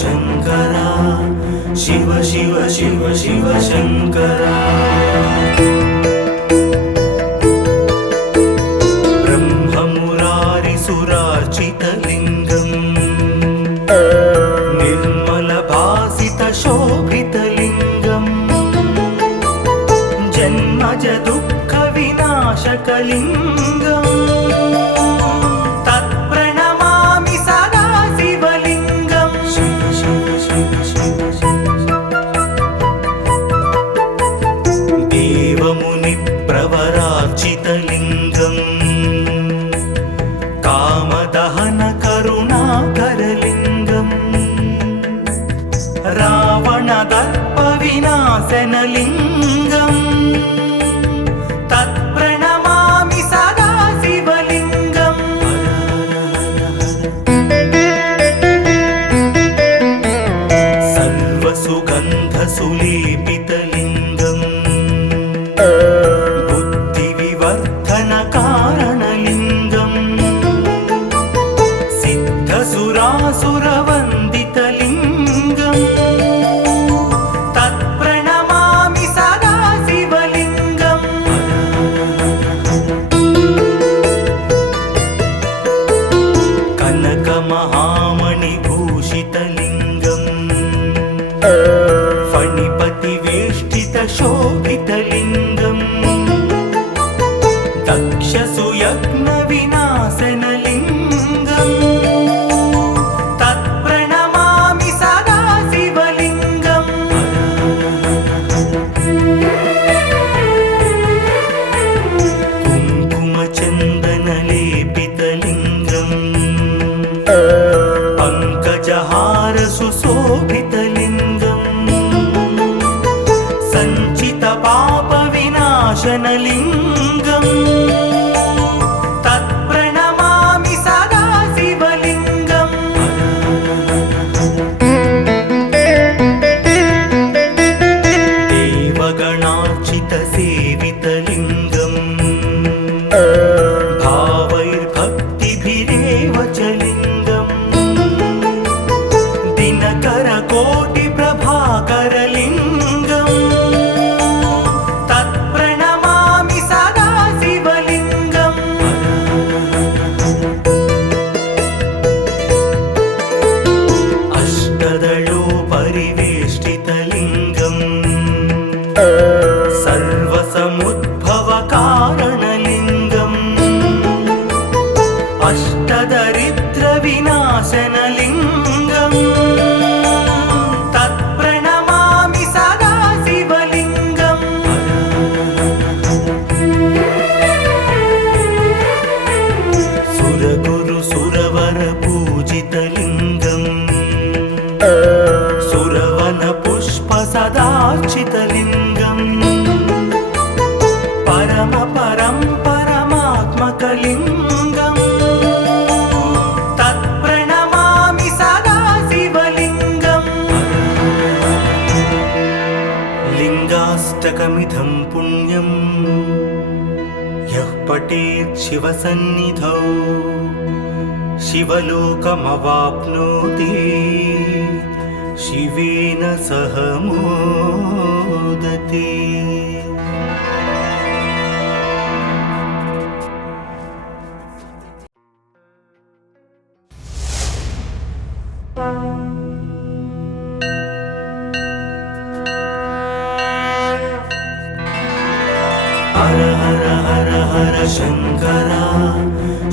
शङ्करा शिव शिव शिव शिव शङ्करा ब्रह्ममुरारिसुरार्चितलिङ्गम् निर्मलभासितशोभितलिङ्गम् जन्मज दुःखविनाशकलिङ्गम् तत्प्रणमामि सदा शिवलिङ्गम् देवमुनिप्रवरार्चितलिङ्गम् कामदहनकरुणाकरलिङ्गम् रावणदर्पविनाशनलिङ्गम् तत्प्रणमामि सदा शिवलिङ्गम् सर्वसुगन्धसुलेपितलिङ्गम् बुद्धिविवर्धनकारणलिङ्गम् सिद्धसुरासुरवन्दितलिङ्गम् तत्प्रणमामि सदा शिवलिङ्गम् कनकमहामणिभूषितलिङ्गम् फणिपतिवेष्टितशोभितलिङ्गम् दक्षसुयज्ञविनाशनलिङ्गम् तत्प्रणमामि सदा शिवलिङ्गम् कुङ्कुमचन्दनलेपितलिङ्गम् पङ्कजहारसुशोभितलिङ्गम् सञ्चितपापविनाशनलिङ्गम् तत्प्रणमामि सदा शिवलिङ्गम् देवगणार्चितसेवितलिङ्गम् भावैर्भक्तिभिरेव च लिङ्गम् दिनकरकोटिप्रभाकरलिङ्गम् तत्प्रणमामि सदा शिवलिङ्गम् अष्टदलोपरिवेष्टितलिङ्गम् सर्वसमुद्भवकारणलिङ्गम् अष्टदरिद्रविनाशनलिङ्गम् तत्प्रणमामि सदा शिवलिङ्गम् सुरगुरुसुरवरपूजितलिङ्गम् सुरवनपुष्पसदार्चितलिङ्गम् परमात्मकलिङ्गम् तत्प्रणमामि सदा शिवलिङ्गम् लिङ्गाष्टकमिदं पुण्यम् यः पठेत् शिवसन्निधौ शिवलोकमवाप्नोति शिवेन सह मोदते। हर हर हर हर शङ्करा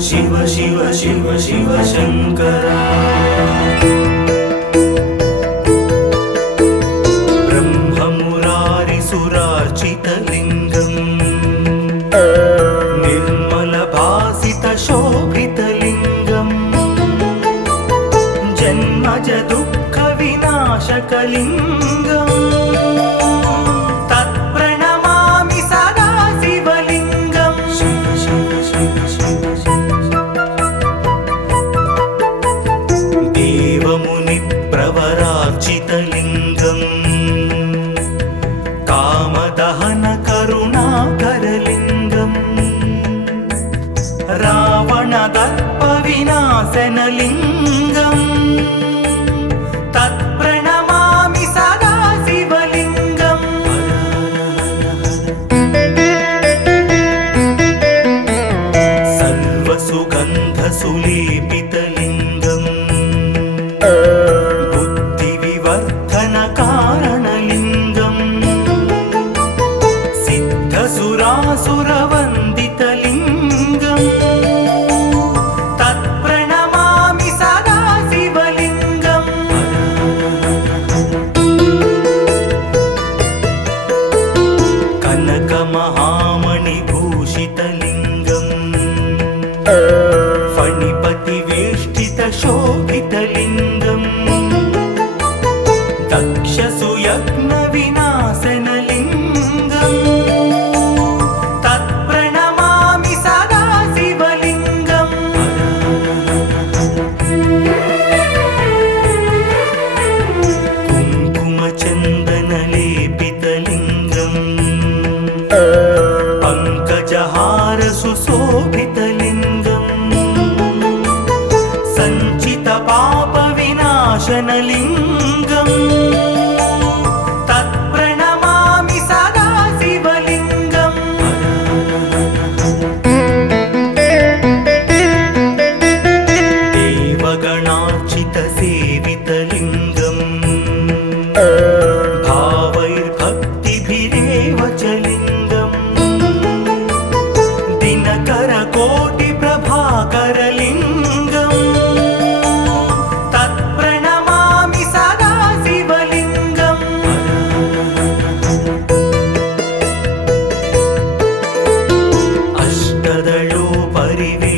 शिव शिव शिव शिव शङ्करा ब्रह्ममुरारिसुरार्चितलिङ्गम् निर्मलभासितशोभितलिङ्गम् जन्मज दुःखविनाशकलिङ्गम् तत्प्रणमामि सदा शिवलिङ्गम् शिव शिव शिव शिव कारणलिङ्गम् सिद्धसुरासुरवन्दितलिङ्गम् तत्प्रणमामि सदा शिवलिङ्गम् कनकमहामणिभूषितलिङ्गम् फणिपतिवेष्टितशोभितलिङ्गम् दक्षसुयज्ञविनाशनलिङ्गम् तत्प्रणमामि सदा शिवलिङ्गम् कुङ्कुमचन्दनलेपितलिङ्गम् पङ्कजहारसुशोभितलिङ्गम् सञ्चितपापविनाशनलिङ्गम् तत्प्रणमामि सदा शिवलिङ्गम् देवगणार्चितसेवितलिङ्गम् भावैर्भक्तिभिरेव च लिङ्गम् दिनकरकोटिप्रभाकरलिङ्गम् तत्प्रणमामि सदा शिवलिङ्गम्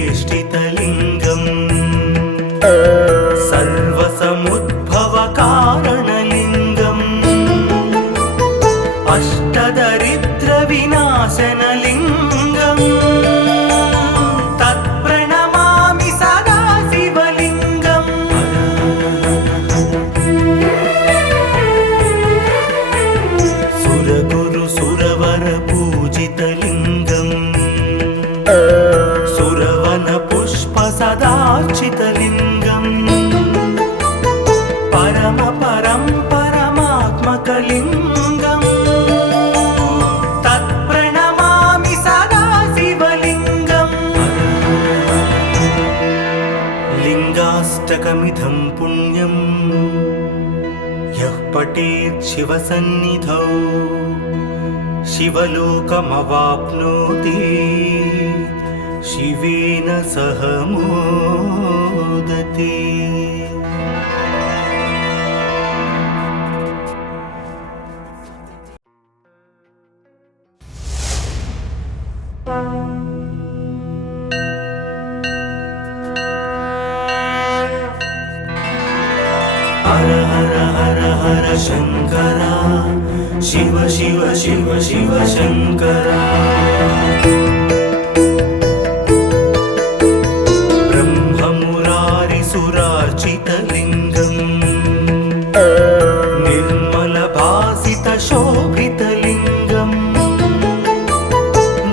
अष्टदलोपरिवेष्टितलिङ्गम् सर्वसमुद्भवकारणलिङ्गम् अष्टदरिद्रविनाशनलिङ्गम् तत्प्रणमामि सदा शिवलिङ्गम् सुरगुरुसुरवरपूजितलिङ्गम् सुरवनपुष्पसदार्चितलिङ्गम् परमात्मकलिङ्गम् तत्प्रणमामि सदा शिवलिङ्गम् लिङ्गाष्टकमिदं पुण्यं यः पठेत् शिवसन्निधौ शिवलोकमवाप्नोति शिवेन सह मोदते। हर हर हर हर शङ्करा शिव शिव शिव शिव शङ्करा ब्रह्ममुरारिसुरार्चितलिङ्गम् निर्मलभासितशोभितलिङ्गम्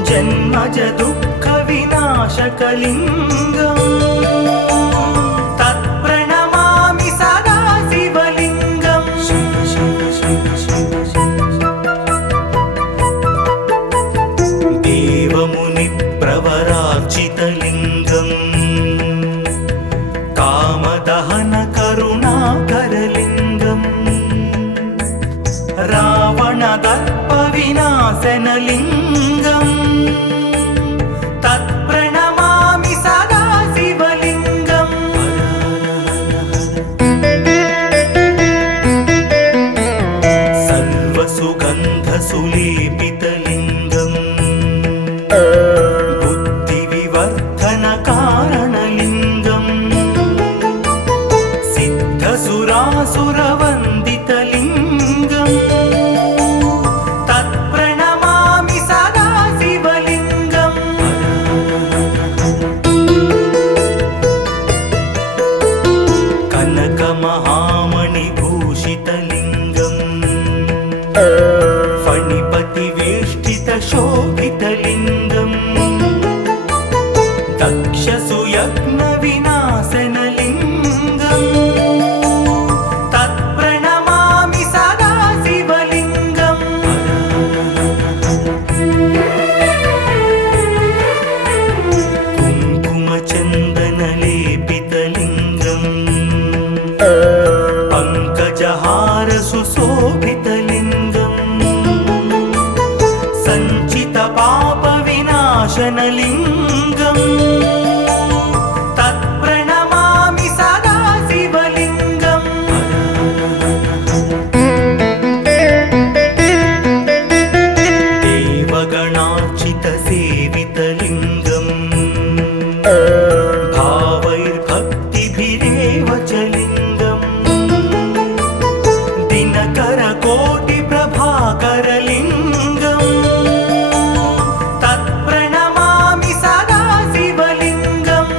जन्मजदुःखविनाशकलिङ्गम् तत्प्रणमामि सदा शिवलिङ्गम् शिव शिव शिव शिव देवमुनिप्रवरार्चितलिङ्गम् कामदहनकरुणाकरलिङ्गम् रावणदर्पविनाशनलिङ्गम् तत्प्रणमामि सदा शिवलिङ्गम् सर्वसुगन्धसुलेपितलिङ्गम् बुद्धिविवर्धनकारणलिङ्गम् सिद्धसुरासुरवन्दितलिङ्गम् तत्प्रणमामि सदा शिवलिङ्गम् कनकमहामणिभूषितलिङ्गम् फणिपतिवेष्टितशोभितलिङ्गम् दक्षसुयज्ञविनाशनलिङ्गम् तत्प्रणमामि सदा शिवलिङ्गम् कुङ्कुमचन्दनलेपितलिङ्गम् पङ्कजहारसुशोभितलिङ्गम् शोभितलिङ्गम् सञ्चितपापविनाशनलिङ्गम् तत्प्रणमामि सदा शिवलिङ्गम् देवगणार्चितसेवितलिङ्गम् भावैर्भक्तिभिरेव च लिङ्गम् दिनकरकोटिप्रभाकरलिङ्गम् तत्प्रणमामि सदा शिवलिङ्गम्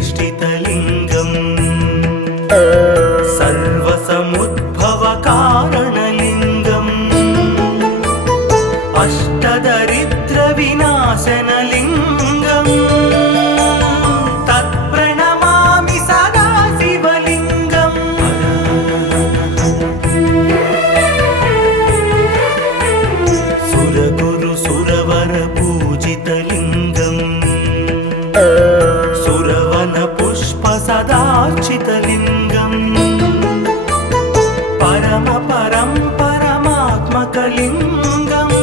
अष्टदलोपरिवेष्टितलिङ्गम् सर्वसमुद्भवकारणलिङ्गम् अष्टदरिद्रविनाशनलिङ्गम् तत्प्रणमामि सदा शिवलिङ्गम् सुरगुरुसुरवरपूजितलिङ्गम् सुरवनपुष्पसदार्चितलिङ्गम् परमात्मकलिङ्गम्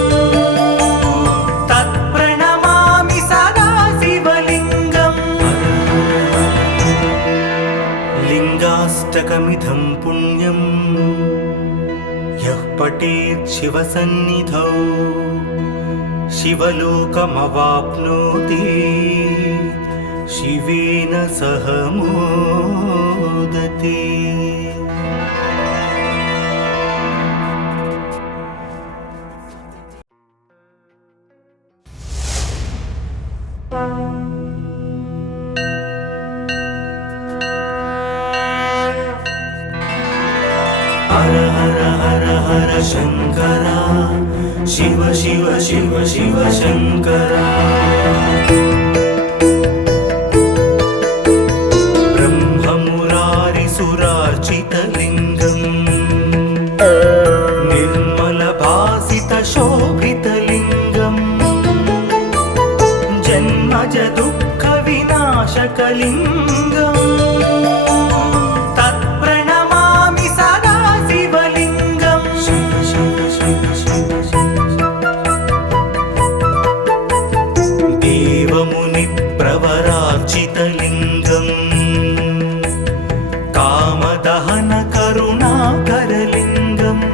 तत्प्रणमामि सदा शिवलिङ्गम् लिङ्गाष्टकमिदं पुण्यं यः पठेत् शिवसन्निधौ शिवलोकमवाप्नोति शिवेन सह मोदते। हर हर हर हर शंकरा शिव शिव शिव शिव शंकरा ब्रह्ममुरारिसुरार्चितलिङ्गम् निर्मलभासितशोभितलिङ्गम् जन्मजदुःखविनाशकलिङ्गम् तत्प्रणमामि सदा शिवलिङ्गम् शिव शिव शिव शिव देवमुनिप्रवरार्चितलिङ्गम् कामदहनकरुणाकरलिङ्गम्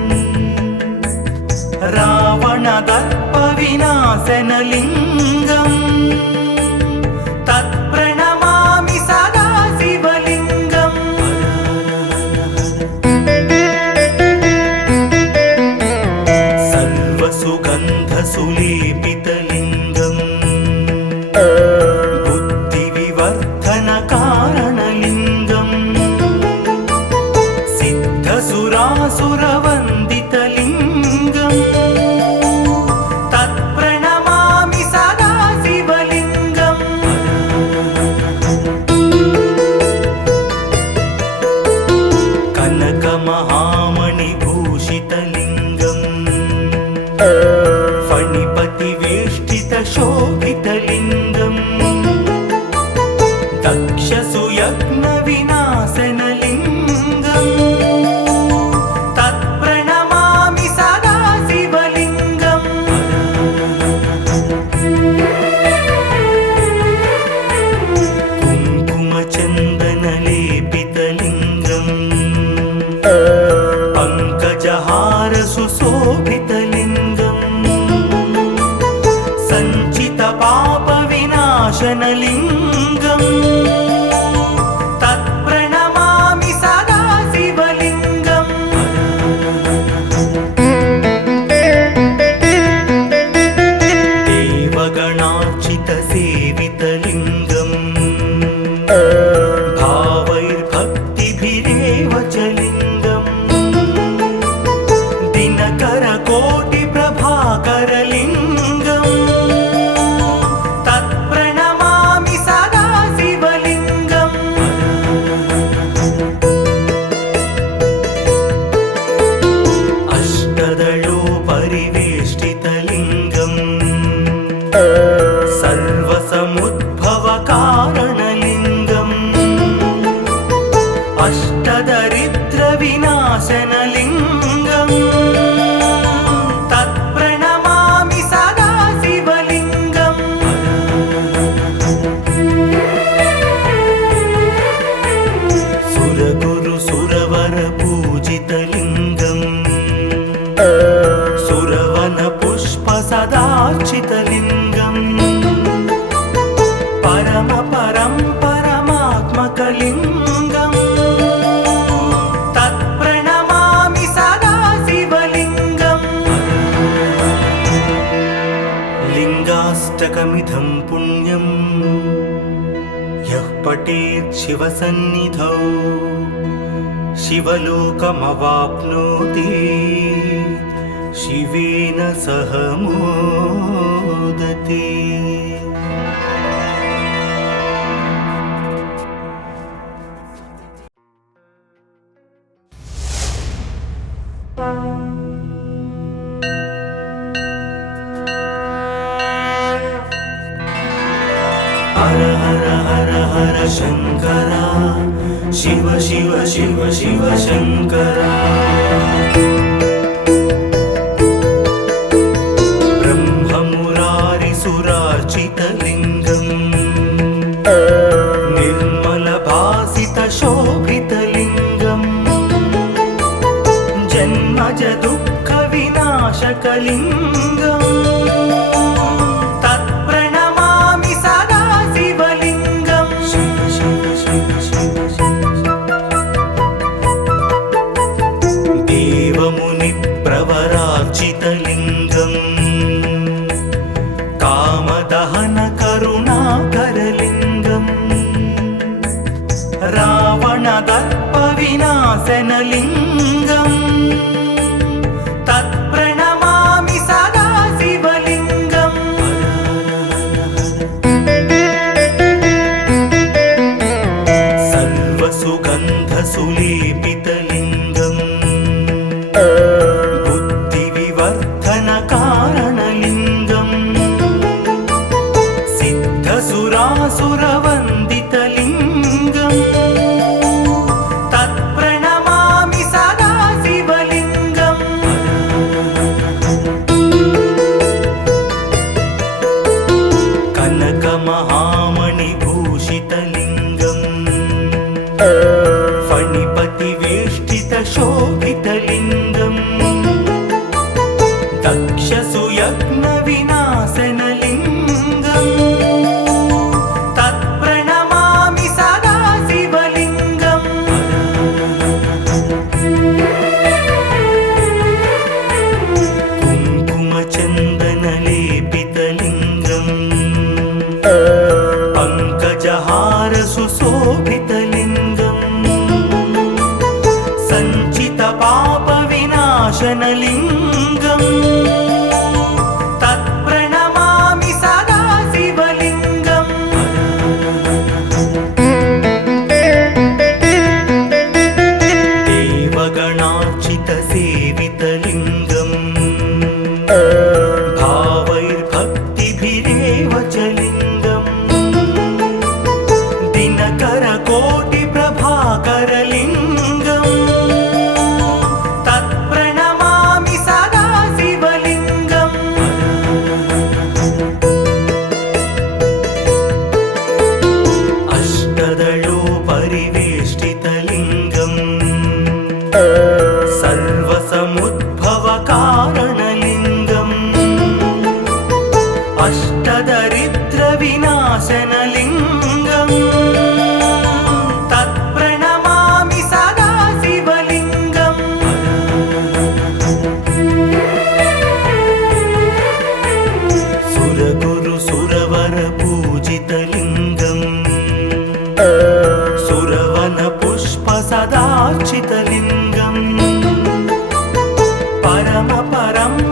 रावणदर्पविनाशनलिङ्गम् तत्प्रणमामि सदा शिवलिङ्गम् सर्वसुगन्धसुलेपितलिङ्गम् बुद्धिविवर्धनकारणलिङ्गम् सिद्धसुरासुरवन्दितलिङ्गम् तत्प्रणमामि सदा शिवलिङ्गम् कनकमहामणिभूषितलिङ्गम् फणिपतिवेष्टितशोभितलिङ्गम् दक्षसुयज्ञविनाशनलिङ्गम् तत्प्रणमामि सदा शिवलिङ्गम् कुङ्कुमचन्दनलेपितलिङ्गम् पङ्कजहारसुशोभितलिङ्गम् सञ्चितपापविनाशनलिङ्गम् तत्प्रणमामि सदा शिवलिङ्गम् देवगणार्चितसेवितलिङ्गम् भावैर्भक्तिभिरेव च लिङ्गम् दिनकरकोटिप्रभाकरलिङ्गम् तत्प्रणमामि सदा शिवलिङ्गम् अष्टदलोपरिवेष्टितलिङ्गम् सर्वसमुद्भवकारणलिङ्गम् परमात्मकलिङ्गम् तत्प्रणमामि सदा शिवलिङ्गम् लिङ्गाष्टकमिदं पुण्यं यः पठेत् शिवसन्निधौ शिवलोकमवाप्नोति शिवेन सह मोदते। हर हर हर हर शंकरा शिव शिव शिव शिव शंकरा ब्रह्ममुरारिसुरार्चितलिङ्गम् निर्मलभासितशोभितलिङ्गम् जन्मज दुःखविनाशकलिङ्गम् तत्प्रणमामि सदा शिवलिङ्गम् शिव शिव शिव शिव देवमुनिप्रवरार्चितलिङ्गम् कामदहन करुणाकरलिङ्गम् रावणदर्पविनाशनलिङ्गम् तत्प्रणमामि सदा शिवलिङ्गम् सर्वसुगन्धसुलेपितलिङ्गम् बुद्धिविवर्धनकारणलिङ्गम् सिद्धसुरासुरवन्दितलिङ्गम् तत्प्रणमामि सदा शिवलिङ्गम् कनकमहामणिभूषितलिङ्गम् फणिपतिवेष्टितशोभितलिङ्गम् दक्षसुयज्ञविनाशनलिङ्गम् तत्प्रणमामि सदा शिवलिङ्गम् कुङ्कुमचन्दनलेपितलिङ्गम् पङ्कजहारसुशोभितलिङ्गम् सञ्चितपापविनाशनलिङ्गम् तत्प्रणमामि सदा शिवलिङ्गम् देवगणार्चितसेवितलिङ्गम् भावैर्भक्तिभिरेव च लिङ्गम् दिनकरकोटिप्रभाकरलिङ्गम् तत्प्रणमामि सदा शिवलिङ्गम् अष्टदलोपरिवेष्टितलिङ्गम् सर्वसमुद्भवकारणलिङ्गम् अष्टदरिद्रविनाशनलिङ्गम् तत्प्रणमामि सदा शिवलिङ्गम् सुरगुरुसुरवरपूजितलिङ्गम् सुरवनपुष्पसदार्चितलिङ्गम्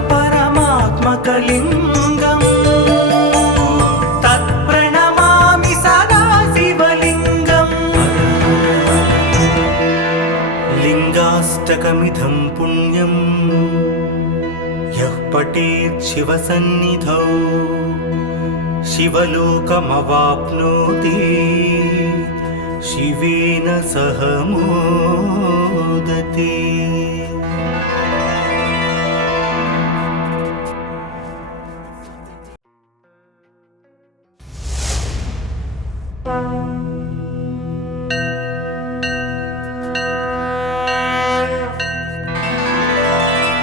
परमात्मकलिङ्गम् तत्प्रणमामि सदा शिवलिङ्गम् लिङ्गाष्टकमिदं पुण्यं यः पठेत् शिवसन्निधौ शिवलोकमवाप्नोति शिवेन सह मोदते।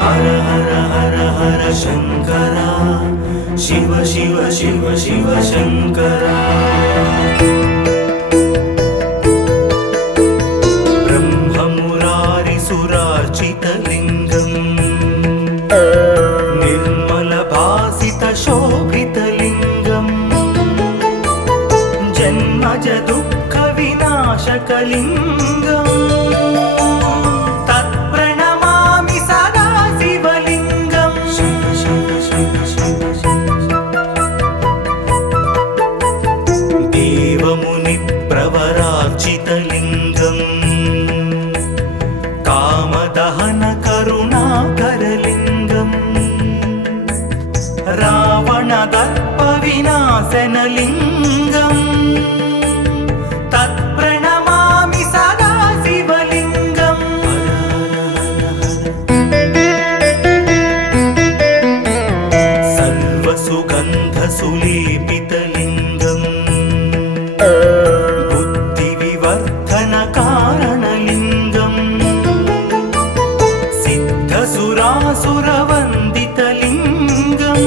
हर हर हर हर शंकरा शिव शिव शिव शिव शंकरा शिवलिङ्गम् तत्प्रणमामि सदा शिवलिङ्गम् शिव शिव शिव शिव देवमुनिप्रवरार्चितलिङ्गम् कामदहन करुणाकरलिङ्गम् रावणदर्पविनाशनलिङ्गम् तत्प्रणमामि सदा शिवलिङ्गम् सर्वसुगन्धसुलेपितलिङ्गम् बुद्धिविवर्धनकारणलिङ्गम् सिद्धसुरासुरवन्दितलिङ्गम्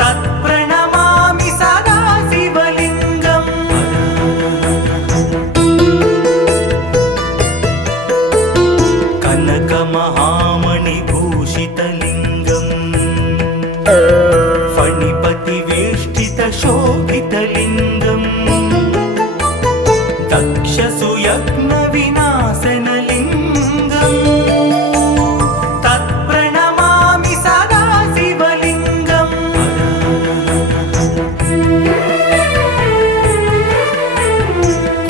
तत्प्रणमामि सदा शिवलिङ्गम् कनकमहामणिभूषितलिङ्गम् फणिपतिवेष्टितशोभितलिङ्गम् दक्षसुयज्ञविनाशनलिङ्गम् तत्प्रणमामि सदा शिवलिङ्गम्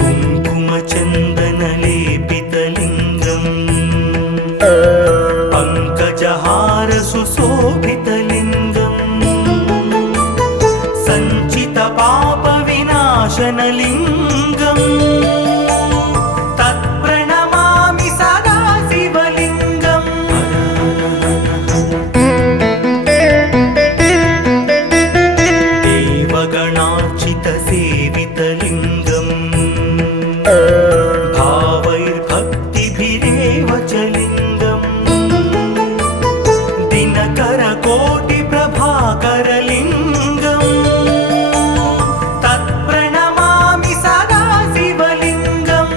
कुङ्कुमचन्दनलेपितलिङ्गम् पङ्कजहारसुशोभितलिङ्गम् सञ्चितपापविनाशनलिङ्गम् तत्प्रणमामि सदा शिवलिङ्गम् देवगणार्चितसेवितलिङ्गम् भावैर्भक्तिभिरेव च लिङ्गम् दिनकरकोटिप्रभाकरलिङ्गम् तत्प्रणमामि सदा शिवलिङ्गम्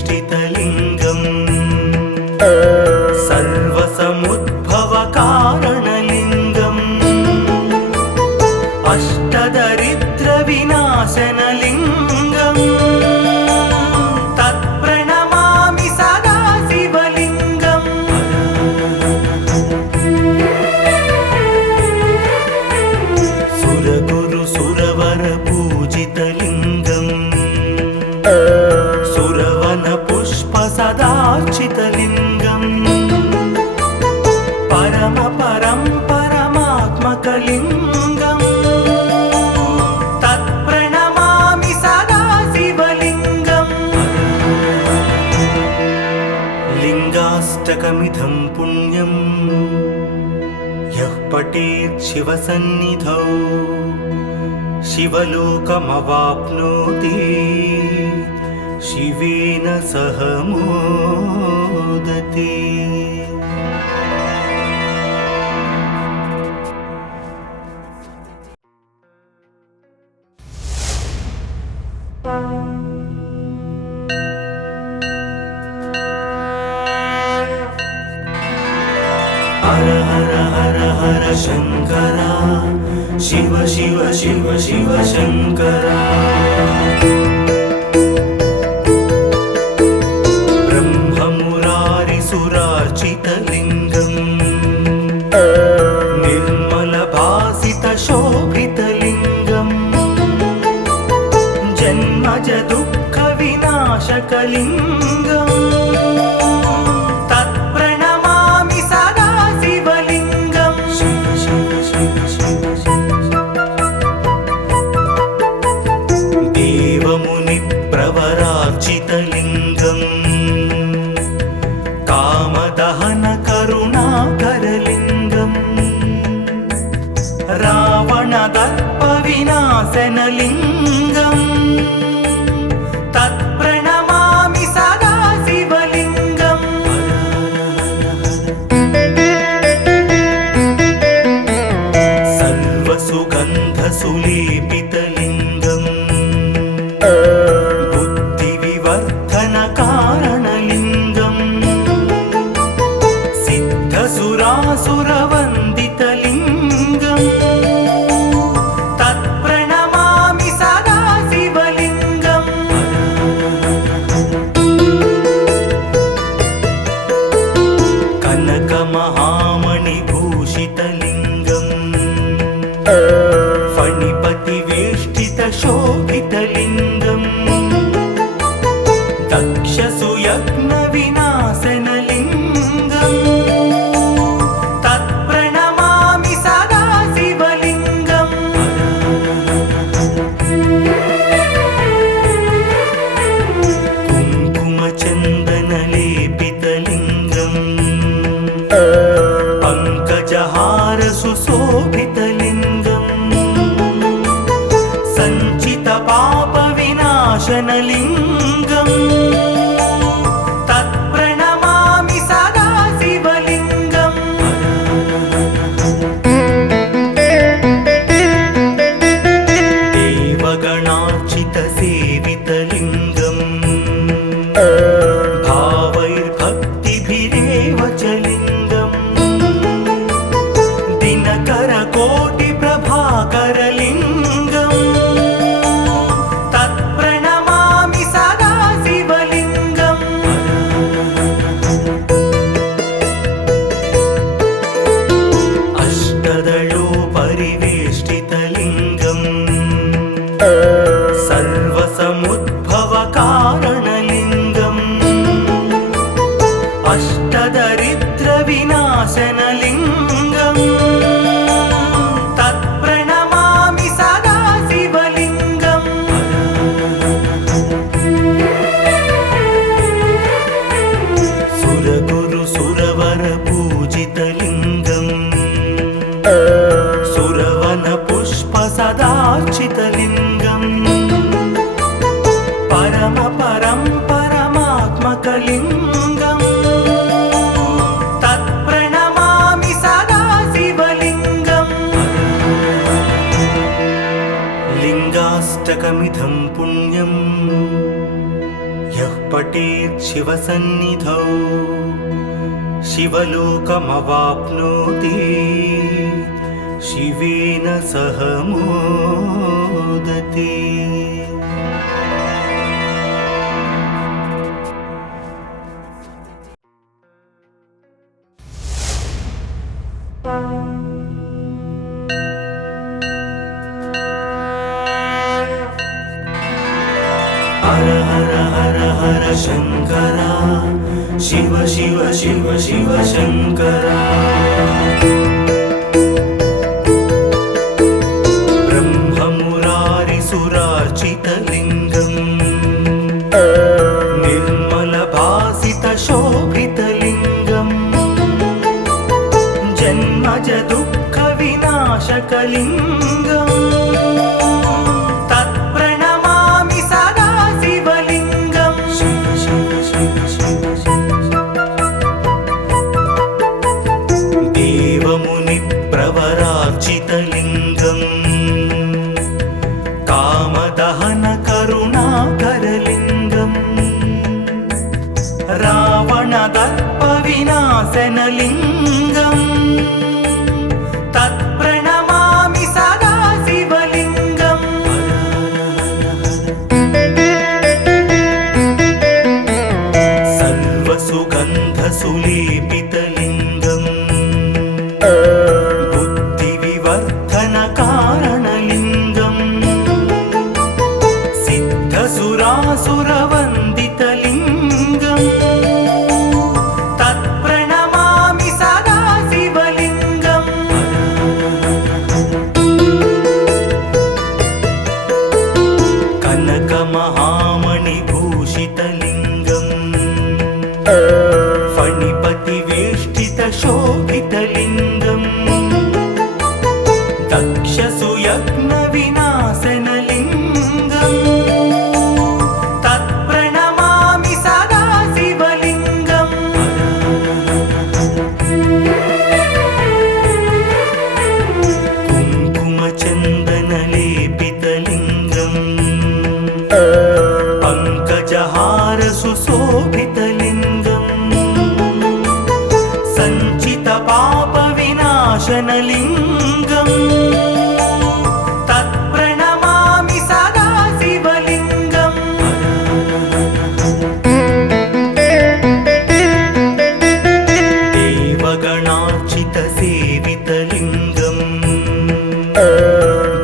अष्टदलोपरिवेष्टितलिङ्गम् सर्वसमुद्भवकारणलिङ्गम् अष्टदरिद्रविनाशनलिङ्गम् तत्प्रणमामि सदा शिवलिङ्गम् सुरगुरुसुरवरपूजितलिङ्गम् सुरवनपुष्पसदार्चितलिङ्गम् परमात्मकलिङ्गम् तत्प्रणमामि सदा शिवलिङ्गम् लिङ्गाष्टकमिदं पुण्यं यः पठेत् शिवसन्निधौ शिवलोकमवाप्नोति शिवेन सह मोदते। हर हर हर हर शङ्करा शिव शिव शिव शिव शङ्करा ब्रह्ममुरारिसुरार्चितलिङ्गम् निर्मलभासितशोभितलिङ्गम् जन्मजदुःखविनाशकलिङ्गम् तत्प्रणमामि सदा शिवलिङ्गम् शिव शिव शिव शिव देवमुनिप्रवरार्चितलिङ्गम् कामदहन करुणाकरलिङ्गम् रावणदर्पविनाशनलिङ्गम् तत्प्रणमामि सदा शिवलिङ्गम् सर्वसुगन्धसुलेपितलिङ्गम् बुद्धिविवर्धनकारणलिङ्गम् सिद्धसुरासुरवन्दितलिङ्गम् पङ्कजहार सुशोभितलिङ्गम् सञ्चितपापविनाशनलिङ्गम् तत्प्रणमामि सदा शिवलिङ्गम् देवगणार्चितसेवितलिङ्गम् भावैर्भक्तिभिरेव च लिङ्गम् दिनकरकोटिप्रभाकरलिङ्गम् तत्प्रणमामि सदा शिवलिङ्गम् अष्टदलोपरिवेष्टितलिङ्गम् सर्वसमुद्भवकारणलिङ्गम् अष्टदरिद्रविनाशनलिङ्गम् तत्प्रणमामि सदा शिवलिङ्गम् सुरगुरुसुरवरपूजितलिङ्गम् सुरवनपुष्पसदार्चितलिङ्गम् परमात्मकलिङ्गम् तत्प्रणमामि सदा शिवलिङ्गम् लिङ्गाष्टकमिदं पुण्यं यः पठेत् शिवसन्निधौ शिवलोकमवाप्नोति शिवेन सह मोदते। हर हर हर हर शङ्करा शिव शिव शिव शिव शङ्करा ब्रह्ममुरारिसुरार्चितलिङ्गम् निर्मलभासितशोभितलिङ्गम् जन्मजदुःखविनाशकलिङ्गम् तत्प्रणमामि सदा शिवलिङ्गम् शिव शिव शिव शिव देवमुनिप्रवरार्चितलिङ्गम् कामदहनकरुणाकरलिङ्गम् रावणदर्पविनाशनलिङ्गम् तत्प्रणमामि सदा शिवलिङ्गम् सर्वसुगन्धसुलेपितलिङ्गम् बुद्धिविवर्धनकारणलिङ्गम् सिद्धसुरासुरवन्दितलिङ्गम् तत्प्रणमामि सदा शिवलिङ्गम् कनकमहामणिभूषितलिङ्गम् फणिपतिवेष्टितशोभितलिङ्गम् दक्षसुयज्ञविनाशनलिङ्गम् तत्प्रणमामि सदा शिवलिङ्गम् कुङ्कुमचन्दनलेपितलिङ्गम् पङ्कजहार सुशोभितलिङ्गम् सञ्चितपापविनाशनलिङ्गम् तत्प्रणमामि सदा शिवलिङ्गम् देवगणार्चितसेवितलिङ्गम्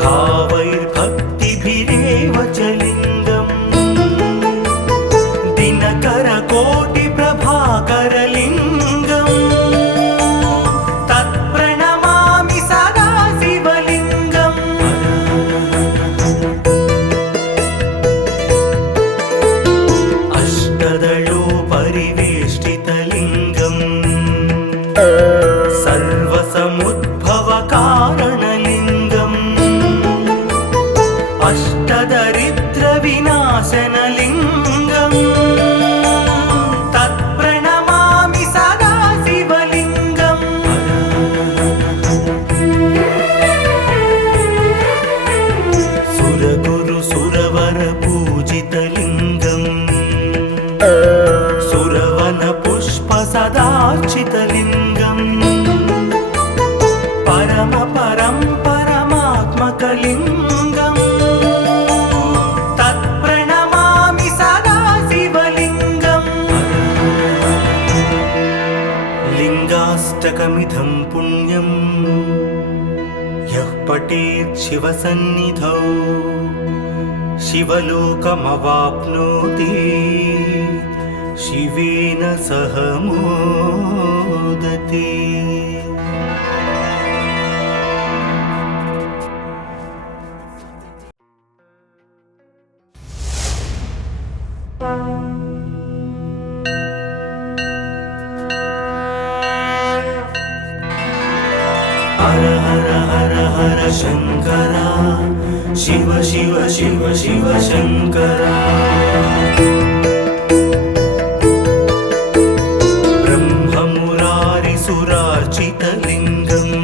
भावैर्भक्तिभिरेव च लिङ्गम् दिनकरकोटिप्रभाकरलिङ्गम् तत्प्रणमामि सदा शिवलिङ्गम् यः पठेत् शिवसन्निधौ शिवलोकमवाप्नोति शिवेन सह मोदते। हर हर हर हर शंकरा, शिव शिव शिव शिव शंकरा। ब्रह्ममुरारिसुरार्चितलिङ्गम्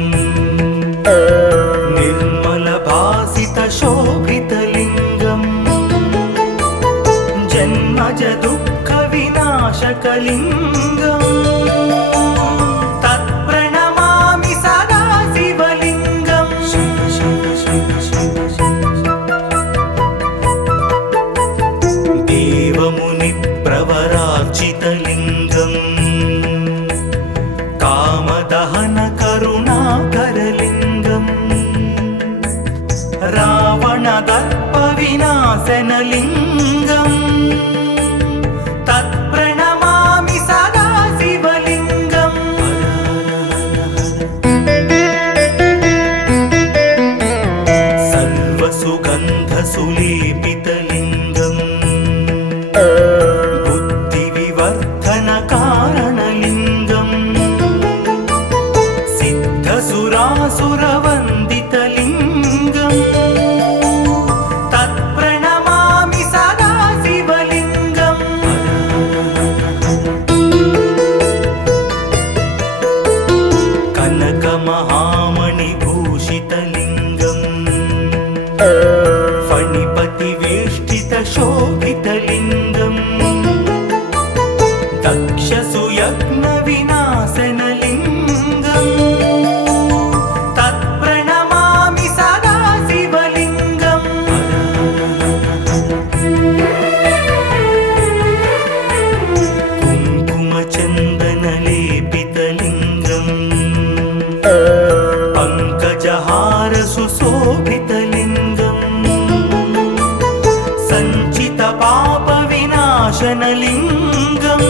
निर्मलभासितशोभितलिङ्गम् जन्मज दुःखविनाशकलिङ्गम् तत्प्रणमामि सदा शिवलिङ्गम्। शिव शिव शिव शिव देवमुनिप्रवरार्चितलिङ्गम् कामदहन करुणाकरलिङ्गम् रावणदर्पविनाशनलिङ्गम् तत्प्रणमामि सदा शिवलिङ्गम्। सर्वसुगन्धसुलेपितलिङ्गम् बुद्धिविवर्धनकारणलिङ्गम् सिद्धसुरासुरवन्दितलिङ्गम् तत्प्रणमामि सदा शिवलिङ्गम्। कनकमहामणिभूषितलिङ्गम् फणिपतिवेष्टितशोभितलिङ्गम् दक्षसुयज्ञविनाशनलिङ्गम् तत्प्रणमामि सदा शिवलिङ्गम्। कुङ्कुमचन्दनलेपितलिङ्गम् पङ्कजहारसुशोभितलिङ्गम् सञ्चितपापविनाशनलिङ्गम्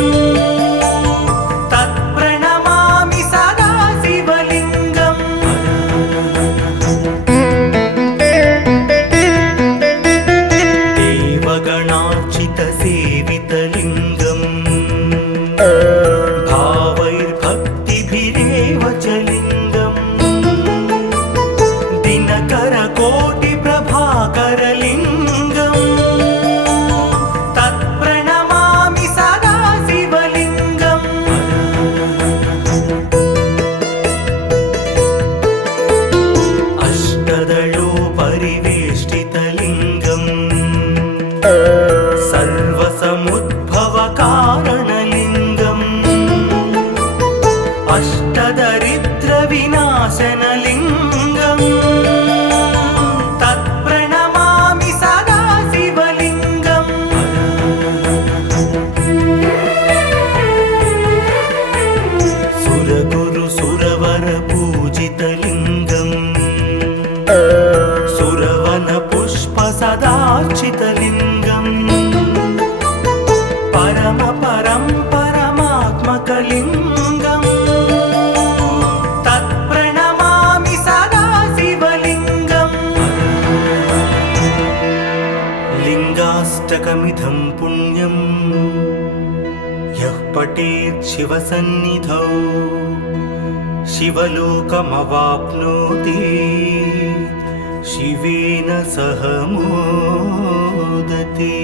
तत्प्रणमामि सदा शिवलिङ्गम्। देवगणार्चितसेवितलिङ्गम् भावैर्भक्तिभिरेव च लिङ्गम् दिनकरकोटिप्रभाकरलिङ्गम् तत्प्रणमामि सदा शिवलिङ्गम्। अष्टदलोपरिवेष्टितलिङ्गम् सर्वसमुद्भवकारणलिङ्गम् अष्टदरिद्रविनाशनलिङ्गम् तत्प्रणमामि सदा शिवलिङ्गम्। सुरगुरुसुरवरपूजितलिङ्गम् सुरवनपुष्पसदार्चितलिङ्गम् परमात्मकलिङ्गम् तत्प्रणमामि सदा शिवलिङ्गम्। लिङ्गाष्टकमिदं पुण्यं यः पठेत् शिवसन्निधौ शिवलोकमवाप्नोति शिवेन सह मोदते।